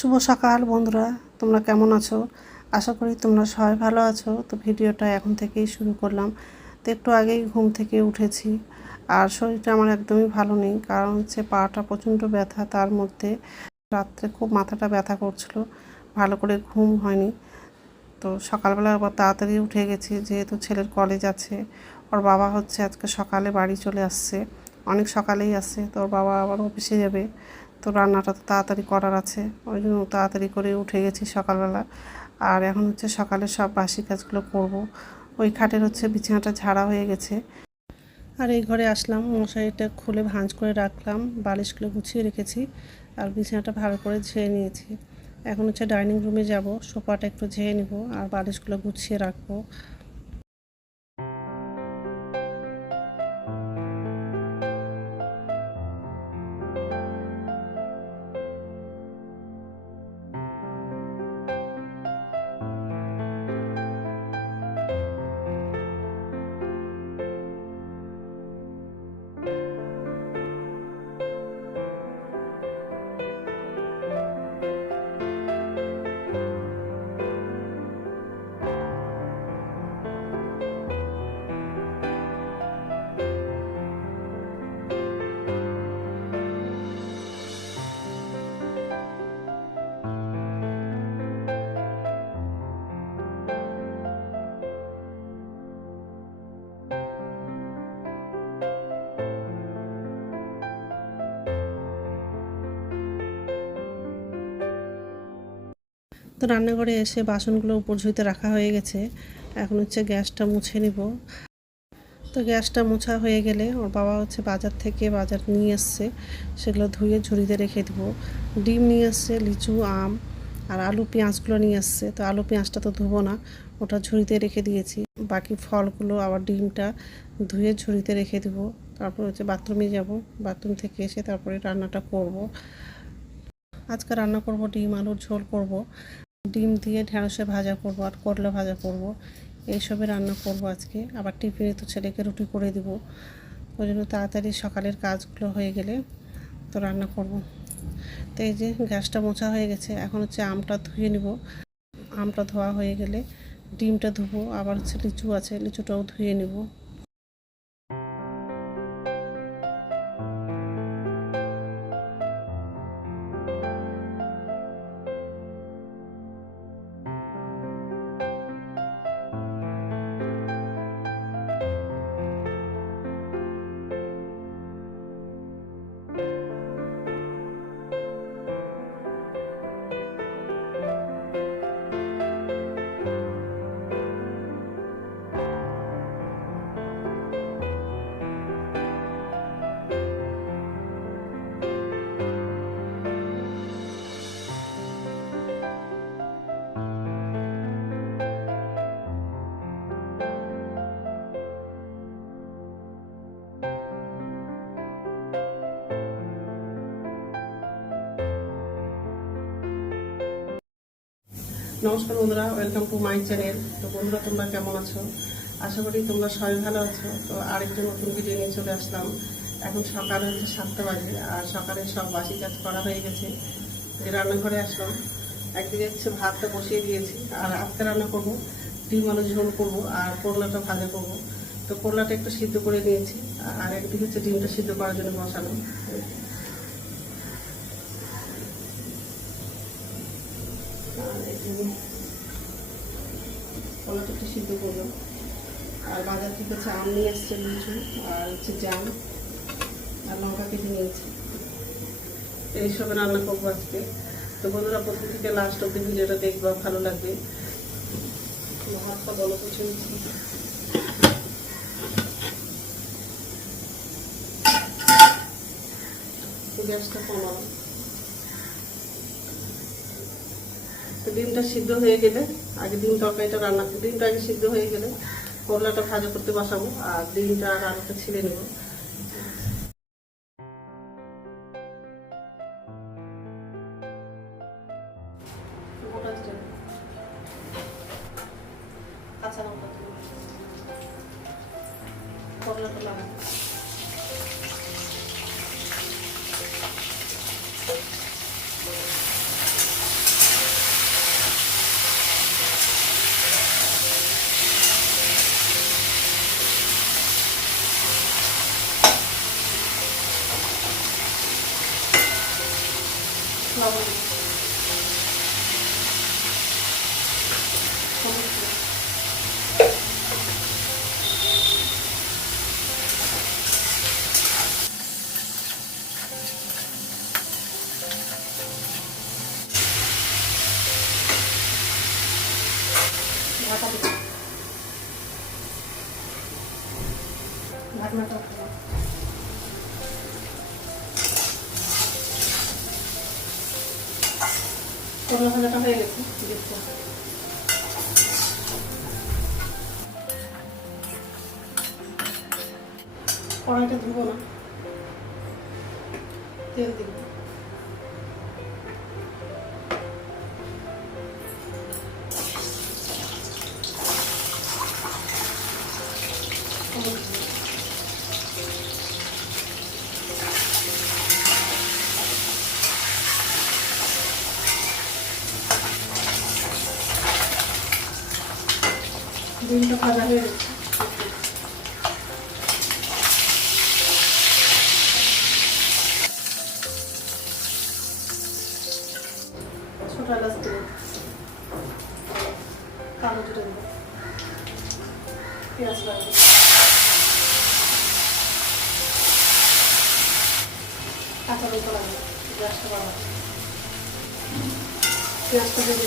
শুভ সকাল বন্ধুরা, তোমরা কেমন আছো? আশা করি তোমরা সবাই ভালো আছো। তো ভিডিওটা এখন থেকেই শুরু করলাম। তো একটু আগেই ঘুম থেকে উঠেছি। আর শরীরটা আমার একদমই ভালো নেই, কারণ হচ্ছে পাটা প্রচণ্ড ব্যথা, তার মধ্যে রাত্রে খুব মাথাটা ব্যথা করছিল। ভালো করে ঘুম হয়নি। তো সকালবেলা আবার তাড়াতাড়ি উঠে গেছি, যেহেতু ছেলের কলেজ আছে। ওর বাবা হচ্ছে আজকে সকালে বাড়ি চলে আসছে। অনেক সকালেই আসছে, তো ওর বাবা আবার অফিসে যাবে। তো রান্নাটা তো তাড়াতাড়ি করার আছে। ওই জন্য তাড়াতাড়ি করে উঠে গেছি সকালবেলা। আর এখন হচ্ছে সকালে সব বাসি কাজগুলো করব। ওই খাটের হচ্ছে বিছানাটা ঝাড়া হয়ে গেছে। আর এই ঘরে আসলাম, মশারিটা খুলে ভাঁজ করে রাখলাম, বালিশগুলো গুছিয়ে রেখেছি আর বিছানাটা ভালো করে ঝেড়ে নিয়েছি। এখন হচ্ছে ডাইনিং রুমে যাব, সোফাটা একটু ঝেড়ে নিব আর বালিশগুলো গুছিয়ে রাখব। তো রান্নাঘরে এসে বাসনগুলো উপর ঝুঁইতে রাখা হয়ে গেছে। এখন হচ্ছে গ্যাসটা মুছে নিব। তো গ্যাসটা মোছা হয়ে গেলে ওর বাবা হচ্ছে বাজার থেকে বাজার নিয়ে এসছে। সেগুলো ধুয়ে ঝুড়িতে রেখে দেবো। ডিম নিয়ে এসছে, লিচু, আম আর আলু, পেঁয়াজগুলো নিয়ে এসছে। তো আলু, পেঁয়াজটা তো ধুবো না, ওটা ঝুড়িতে রেখে দিয়েছি। বাকি ফলগুলো আবার ডিমটা ধুয়ে ঝুড়িতে রেখে দিব। তারপর হচ্ছে বাথরুমে যাব। বাথরুম থেকে এসে তারপরে রান্নাটা করব। আজকে রান্না করব ডিম, আলুর ঝোল করব। ডিম দিয়ে ঢেঁড়সে ভাজা করব আর করলা ভাজা করব। এইসবে রান্না করব আজকে। আবার টিফিনে তো ছেলেকে রুটি করে দিব। ওই জন্য তাড়াতাড়ি সকালের কাজগুলো হয়ে গেলে তো রান্না করব। তো এই যে গ্যাসটা মোছা হয়ে গেছে, এখন হচ্ছে আমটা ধুয়ে নিব। আমটা ধোয়া হয়ে গেলে ডিমটা ধুবো, আবার হচ্ছে লিচু আছে, লিচুটাও ধুয়ে নিব। নমস্কার বন্ধুরা ওয়েলকাম টু মাই চ্যানেল তো বন্ধুরা, তোমরা কেমন আছো? আশা করি তোমরা সবাই ভালো আছো। তো আরেকজন নতুন ভিডিও নিয়ে চলে আসলাম। এখন সকাল হচ্ছে সাতটা বাজে, আর সকালে সব বাসি কাজ করা হয়ে গেছে। রান্নাঘরে আসলাম। একদিকে হচ্ছে ভাতটা বসিয়ে দিয়েছি, আর আজকে রান্না করব, ডিম, আলু, ঝোল করব, আর করলাটা ভাজা করব। তো করলাটা একটু সিদ্ধ করে নিয়েছি, আর একদিকে হচ্ছে ডিমটা সিদ্ধ করার জন্য বসানো কলাটা সিদ্ধ করলাম। আর বাজার থেকে হচ্ছে আম নিয়ে এসছে লিচু আর হচ্ছে জাম, আর লঙ্কা কেটে নিয়েছি। এইসবে রান্না করব আজকে। তো বন্ধুরা, প্রথম থেকে লাস্ট অব্দি ভিডিওটা দেখব, ভালো লাগবে। পা গলো কিছু গ্যাসটা কমালাম। তো ডিমটা সিদ্ধ হয়ে গেলে, আগে ডিম তরকারিটা রান্না ডিমটা আগে সিদ্ধ হয়ে গেলে করলাটা ভাজা করতে বসাবো, আর ডিমটা আর আলুটা ছিঁড়ে নেব। কাঁচা লঙ্কা। করলাটা লবণ দিচ্ছি। সমস্ত। ঢাকা দিচ্ছি। ঢাকনাটা করলা ভাজাটা হয়ে গেছে কড়াইটা ধুবো না। তেল দিব। ডিমটা ভাজা হয়ে গেছে। ছোট এলাচ দেব কালো জিরে দেব পেঁয়াজ লাগবে কাঁচা গ্যাসটা বাড়াবো পেঁয়াজটা ভেজে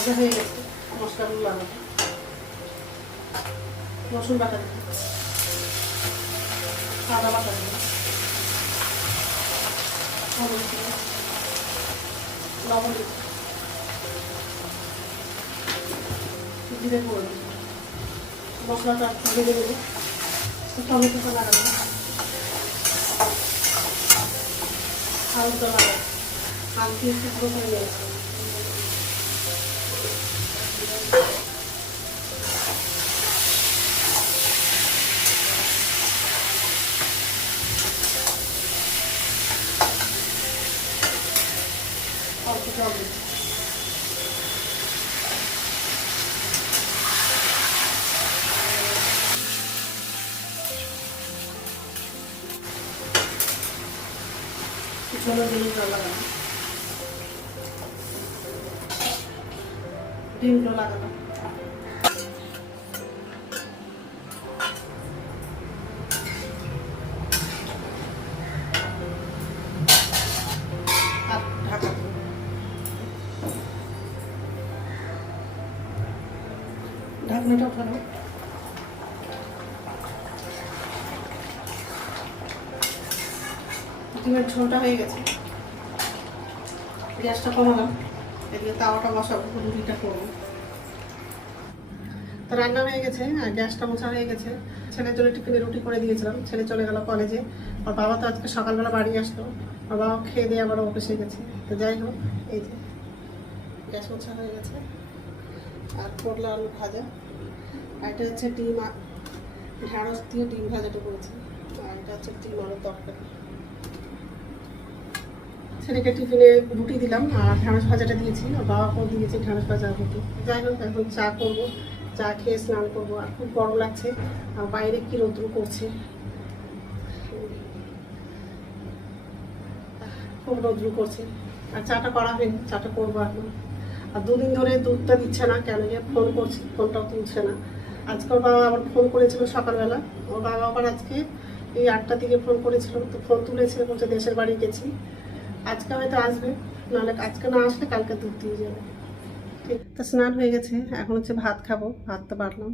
ভাজা হয়ে গেছে। মশলাগুলো বাটা মশলাটা ভেজে দেবো। টমেটোটা লাগাবো। আলুটা লাগাবো। আলু হয়ে গেছে অল্প জল দিচ্ছি ছোটো জিনিস ডিমগুলো লাগানো। ঢাকনাটা হয়ে গেছে। গ্যাসটা কমালাম। এদিকে তাওয়াটা বসাবো, রুটিটা করব। তো রান্না হয়ে গেছে, আর গ্যাসটা মোছা হয়ে গেছে। ছেলের জন্য টিফিনে রুটি করে দিয়েছিলাম, ছেলে চলে গেল কলেজে আর বাবা তো আজকে সকালবেলা বাড়ি আসলো আর বাবা খেয়ে দিয়ে আবার অফিসে গেছে। তো যাই হোক, এই যে গ্যাস মোছা হয়ে গেছে, আর করলা আলু ভাজা। আর এটা হচ্ছে ডিম ঢ্যাঁড়স দিয়ে ডিম ভাজাটা করেছি। আর এটা হচ্ছে ডিম আলুর তরকারি। ছেলেকে টিফিনে রুটি দিলাম, আর ঢ্যাঁড়স ভাজাটা দিয়েছি। আর বাবাকেও দিয়েছি ঢ্যাঁড়স ভাজা রুটি। যাই হোক, এখন চা করব। চা খেয়ে স্নান করব। আর খুব গরম লাগছে। আর বাইরে কি রৌদ্র করছে? খুব রৌদ্র করছে। আর চাটা করা হয়নি, চাটা করব এখন। আর দুদিন ধরে দুধটা দিচ্ছে না, কেন যে ফোন করছি, ফোনটাও তুলছে না। আজকে ওর বাবা আবার ফোন করেছিল সকালবেলা। ওর বাবা আবার আজকে এই আটটার দিকে ফোন করেছিল, তো ফোন তুলেছে বলছে দেশের বাড়ি গেছি। আজকে হয়তো আসবে, নাহলে আজকে না আসলে কালকে দুধ দিয়ে যাবে। তো স্নান হয়ে গেছে, এখন হচ্ছে ভাত খাব ভাতটা বাড়লাম।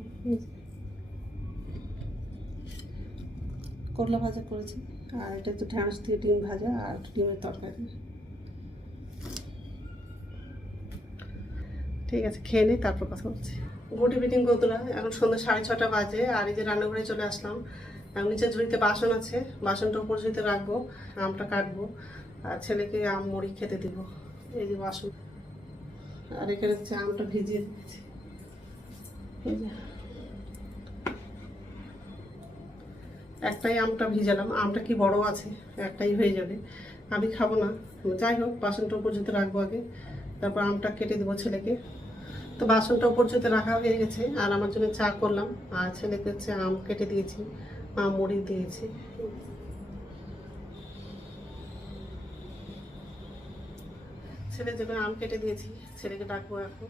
করলা ভাজা করেছি, আর এটা হচ্ছে ঢ্যাঁড়স দিয়ে ডিম ভাজা আর ডিমের তরকারি। ঠিক আছে, খেয়ে নিই তারপর কথা বলছি। গুড ইভিনিং বন্ধুরা, এখন সন্ধ্যা সাড়ে ছটা বাজে, আর এই যে রান্নাঘরে চলে আসলাম। নিচে ঝুড়িতে বাসন আছে, বাসনটা উপর ঝুড়িতে রাখব, আমটা কাটবো। আর ছেলেকে আম, মুড়ি খেতে দিব। এই যে বাসন। আর এখানে হচ্ছে আমটা ভিজিয়ে যে। একটাই আমটা ভিজালাম। আমটা কি বড় আছে? একটাই হয়ে যাবে। আমি খাব না। যাই হোক, বাসনটা উপর যেতে রাখব আগে। তারপর আমটা কেটে দেবো ছেলেকে। তো বাসনটা উপর যেতে রাখা হয়ে গেছে। আর আমার জন্য চা করলাম। আর ছেলেকে হচ্ছে আম কেটে দিয়েছি। আম, মুড়ি দিয়েছি। ছেলে জন্য আম কেটে দিয়েছি, ছেলেকে ডাকবো এখন।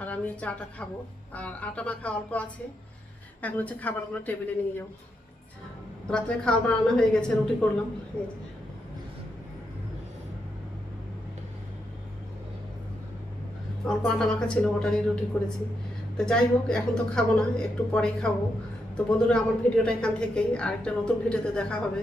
আর আমি হচ্ছে আটা খাব। আর আটা মাখা অল্প আছে। এখন হচ্ছে খাবারগুলো টেবিলে নিয়ে যাব। রাত্রে খাওয়া বানানো হয়ে গেছে, রুটি করলাম। অল্প আটা মাখা ছিল, ওটা নিয়ে রুটি করেছি। তো যাই হোক, এখন তো খাব না, একটু পরেই খাব। তো বন্ধুরা, আমার ভিডিওটা এখান থেকেই। আর একটা নতুন ভিডিওতে দেখা হবে।